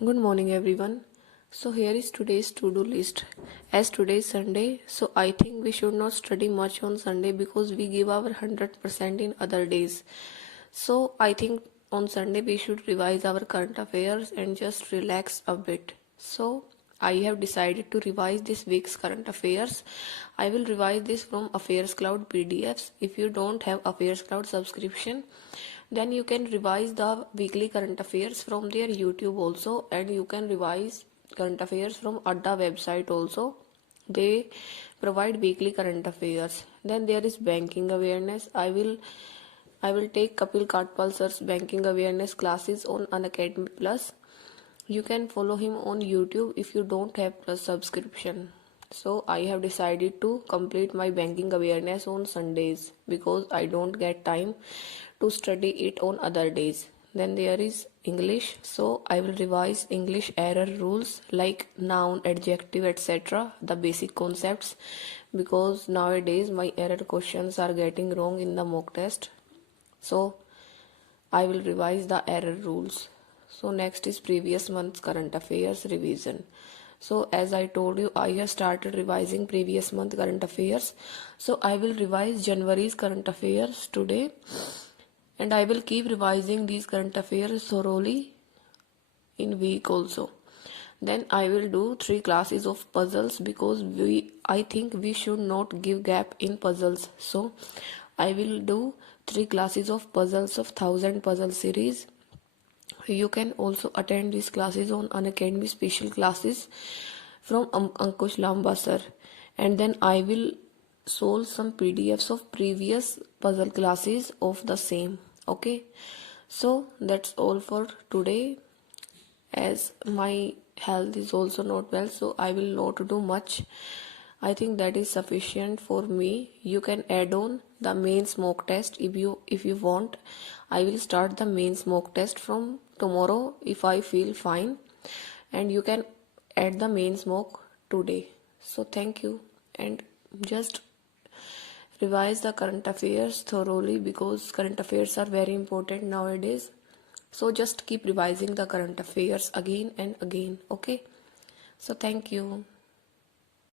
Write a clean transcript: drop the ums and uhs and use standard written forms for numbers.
Good morning, everyone. So, here is today's to do list. As today is Sunday, so I think we should not study much on Sunday because we give our 100% in other days. So, I think on Sunday we should revise our current affairs and just relax a bit. So, I have decided to revise this week's current affairs. I will revise this from Affairs Cloud PDFs. If you don't have Affairs Cloud subscription, then you can revise the weekly current affairs from their YouTube also, and you can revise current affairs from Adda website also. They provide weekly current affairs. Then there is banking awareness. I will take Kapil Katpal sir's banking awareness classes on Unacademy Plus. You can follow him on YouTube if you don't have Plus subscription. So I have decided to complete my banking awareness on Sundays because I don't get time to study it on other days. Then there is English. So I will revise English error rules like noun, adjective, etc. The basic concepts, because nowadays my error questions are getting wrong in the mock test. So I will revise the error rules. So next is previous month's current affairs revision. So as I told you, I have started revising previous month current affairs. So I will revise January's current affairs today, and I will keep revising these current affairs thoroughly in week also. Then I will do 3 classes of puzzles because I think we should not give gap in puzzles. So I will do 3 classes of puzzles of 1000 puzzle series. You can also attend these classes on Unacademy special classes from Ankush Lamba sir. And then I will solve some PDFs of previous puzzle classes of the same. Okay, so that's all for today. As my health is also not well, so I will not do much. I think that is sufficient for me. You can add on the mains mock test if you want. I will start the mains mock test from tomorrow if I feel fine, and you can add the mains mock today. So thank you, and just revise the current affairs thoroughly because current affairs are very important nowadays. So just keep revising the current affairs again and again. Okay, so thank you.